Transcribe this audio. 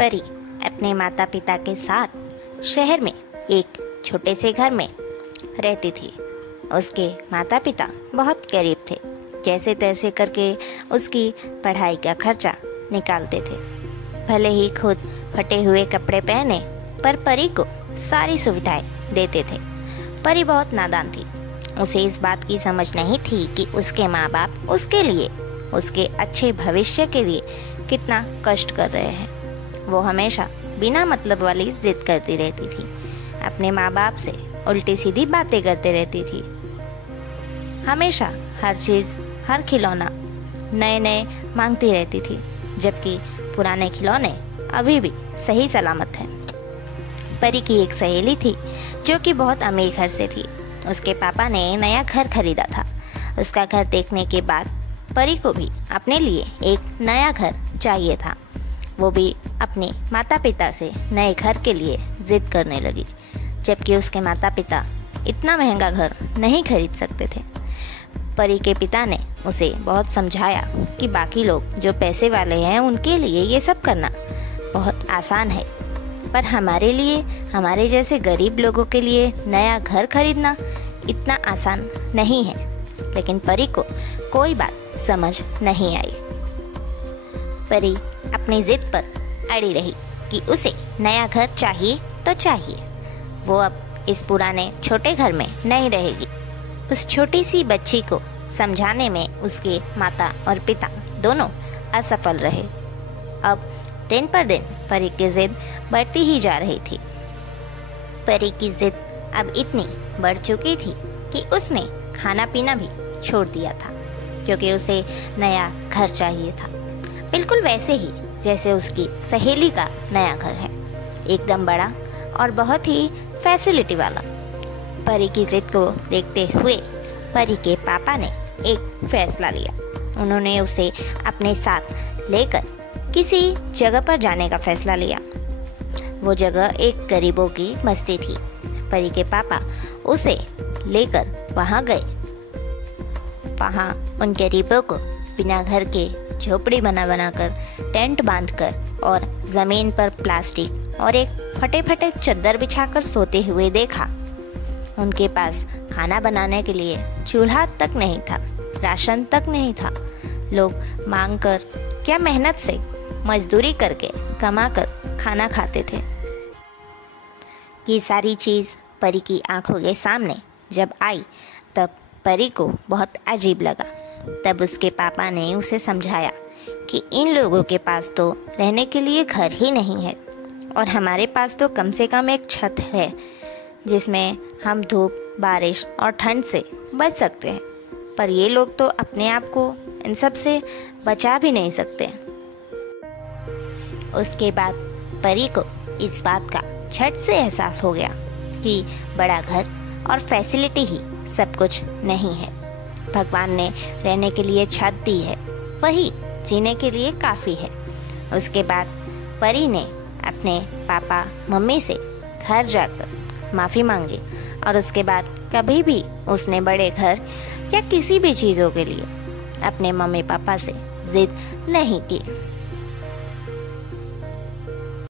परी अपने माता पिता के साथ शहर में एक छोटे से घर में रहती थी। उसके माता पिता बहुत गरीब थे, जैसे तैसे करके उसकी पढ़ाई का खर्चा निकालते थे। भले ही खुद फटे हुए कपड़े पहने पर परी को सारी सुविधाएं देते थे। परी बहुत नादान थी। उसे इस बात की समझ नहीं थी कि उसके माँ बाप उसके लिए, उसके अच्छे भविष्य के लिए कितना कष्ट कर रहे हैं। वो हमेशा बिना मतलब वाली जिद करती रहती थी, अपने माँ बाप से उल्टी सीधी बातें करते रहती थी। हमेशा हर चीज़, हर खिलौना नए नए मांगती रहती थी, जबकि पुराने खिलौने अभी भी सही सलामत हैं। परी की एक सहेली थी जो कि बहुत अमीर घर से थी। उसके पापा ने नया घर खरीदा था। उसका घर देखने के बाद परी को भी अपने लिए एक नया घर चाहिए था। वो भी अपने माता पिता से नए घर के लिए जिद करने लगी, जबकि उसके माता पिता इतना महंगा घर नहीं खरीद सकते थे। परी के पिता ने उसे बहुत समझाया कि बाकी लोग जो पैसे वाले हैं उनके लिए ये सब करना बहुत आसान है, पर हमारे लिए, हमारे जैसे गरीब लोगों के लिए नया घर खरीदना इतना आसान नहीं है। लेकिन परी को कोई बात समझ नहीं आई। परी अपनी जिद पर अड़ी रही कि उसे नया घर चाहिए तो चाहिए। वो अब इस पुराने छोटे घर में नहीं रहेगी। उस छोटी सी बच्ची को समझाने में उसके माता और पिता दोनों असफल रहे। अब दिन पर दिन परी की जिद बढ़ती ही जा रही थी। परी की जिद अब इतनी बढ़ चुकी थी कि उसने खाना पीना भी छोड़ दिया था, क्योंकि उसे नया घर चाहिए था, बिल्कुल वैसे ही जैसे उसकी सहेली का नया घर है, एकदम बड़ा और बहुत ही फैसिलिटी वाला। परी की जिद को देखते हुए परी के पापा ने एक फैसला लिया। उन्होंने उसे अपने साथ लेकर किसी जगह पर जाने का फैसला लिया। वो जगह एक गरीबों की बस्ती थी। परी के पापा उसे लेकर वहाँ गए। वहाँ उन गरीबों को बिना घर के झोपड़ी बना कर, टेंट बांधकर और ज़मीन पर प्लास्टिक और एक फटे फटे चादर बिछाकर सोते हुए देखा। उनके पास खाना बनाने के लिए चूल्हा तक नहीं था, राशन तक नहीं था। लोग मांग कर, क्या मेहनत से मजदूरी करके कमा कर खाना खाते थे। ये सारी चीज़ परी की आंखों के सामने जब आई तब परी को बहुत अजीब लगा। तब उसके पापा ने उसे समझाया कि इन लोगों के पास तो रहने के लिए घर ही नहीं है, और हमारे पास तो कम से कम एक छत है जिसमें हम धूप, बारिश और ठंड से बच सकते हैं, पर ये लोग तो अपने आप को इन सब से बचा भी नहीं सकते। उसके बाद परी को इस बात का झट से एहसास हो गया कि बड़ा घर और फैसिलिटी ही सब कुछ नहीं है। भगवान ने रहने के लिए छत दी है, वही जीने के लिए काफ़ी है। उसके बाद परी ने अपने पापा मम्मी से घर जाकर माफ़ी मांगी, और उसके बाद कभी भी उसने बड़े घर या किसी भी चीज़ों के लिए अपने मम्मी पापा से जिद नहीं की।